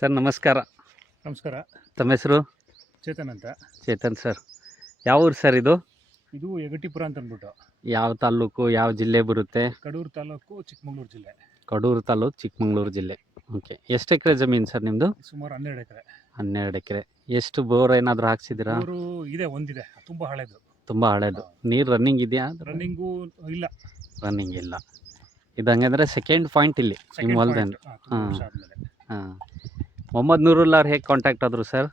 Sir ನಮಸ್ಕಾರ. ನಮಸ್ಕಾರ. ತಮ್ಮ ಹೆಸರು? ಚೇತನ್ ಅಂತ. ಚೇತನ್ ಸರ್. ಯಾವ ಊರು ಸರ್ ಇದು? ಇದು ಯಗಟಿಪುರ ಅಂತ ಅಂದ್ಬಿಟ್ಟು. ಯಾವ ತಾಲೂಕು, ಯಾವ ಜಿಲ್ಲೆ ಬರುತ್ತೆ? ಕಡೂರು ತಾಲೂಕು, ಚಿಕ್ಕಮಗಳೂರು ಜಿಲ್ಲೆ. ಕಡೂರು ತಾಲೂಕು, ಚಿಕ್ಕಮಗಳೂರು ಜಿಲ್ಲೆ. ಓಕೆ. ಎಷ್ಟು ಎಕರೆ ಜಮೀನು ಸರ್ ನಿಮ್ಮದು? ಸುಮಾರು 12 ಎಕರೆ. 12 ಎಕರೆ. ಎಷ್ಟು ಬೋರ್ ಏನಾದರೂ ಹಾಕ್ಸಿದ್ದೀರಾ? ಬೋರು ಇದೆ, ಒಂದಿದೆ, ತುಂಬ ಹಳೇದು. ತುಂಬ ಹಳೇದು. ನೀರು ರನ್ನಿಂಗ್ ಇದೆಯಾ? ರನ್ನಿಂಗು ಇಲ್ಲ. ರನ್ನಿಂಗ್ ಇಲ್ಲ. ಇದು ಹಂಗಂದ್ರೆ ಸೆಕೆಂಡ್ ಪಾಯಿಂಟ್ ಇಲ್ಲಿ ನಿಮ್ಮ ಹೊಲದಲ್ಲಿ. ಹಾಂ ಹಾಂ. ಮೊಹಮ್ಮದ್ ನೂರುಲ್ಲಾ ಅವ್ರು ಹೇಗೆ ಕಾಂಟ್ಯಾಕ್ಟ್ ಆದರು ಸರ್?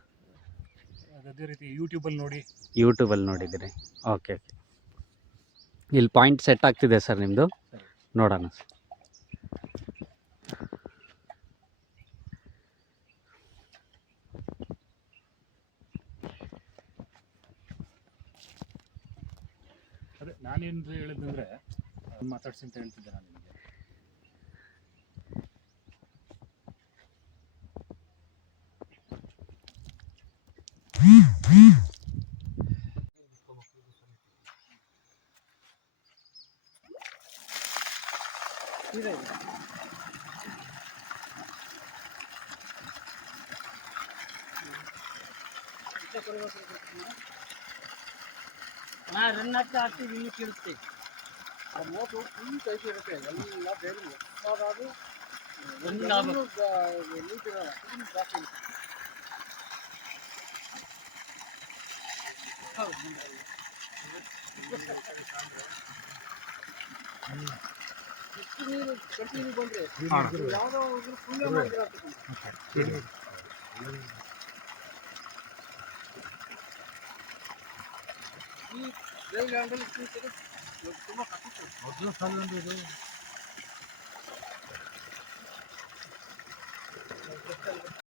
ಅದೇ ರೀತಿ ಯೂಟ್ಯೂಬಲ್ಲಿ ನೋಡಿ. ಯೂಟ್ಯೂಬಲ್ಲಿ ನೋಡಿದ್ದೀರಿ. Okay okay. ಇಲ್ಲಿ ಪಾಯಿಂಟ್ ಸೆಟ್ ಆಗ್ತಿದೆ ಸರ್ ನಿಮ್ಮದು, ನೋಡೋಣ ಸರ್. ಅದೇ ನಾನೇನು ಹೇಳಿದಂದರೆ ಮಾತಾಡ್ಸಿ ಅಂತ ಹೇಳ್ತಿದ್ದೆ ನಾನು ನಿಮಗೆ. ರನ್ ಆಗ್ತಾ ಆಗ್ತೀವಿ ಇಲ್ಲಿ ಕೇಳುತ್ತೆ. ಆ ಮೋಟು ಫುಲ್ ಕೈ ಇರುತ್ತೆ, ಎಲ್ಲ ಬೇರೆ ಅದು ನೀಟಿರಲ್ಲ, ಜಾಸ್ತಿ ಎಷ್ಟು ನೀರು ಕಂಟಿನ್ಯೂ ಬಂದರೆ ಯಾವುದೋ ಒಂದು ಪುಣ್ಯ ಮಾಡಿದ್ರೆ ಈ ಡ್ರೈ ಲ್ಯಾಂಡಲ್ಲಿ ತುಂಬ ಕಷ್ಟ. ಮೊದಲು ಸಾಲ ಇದು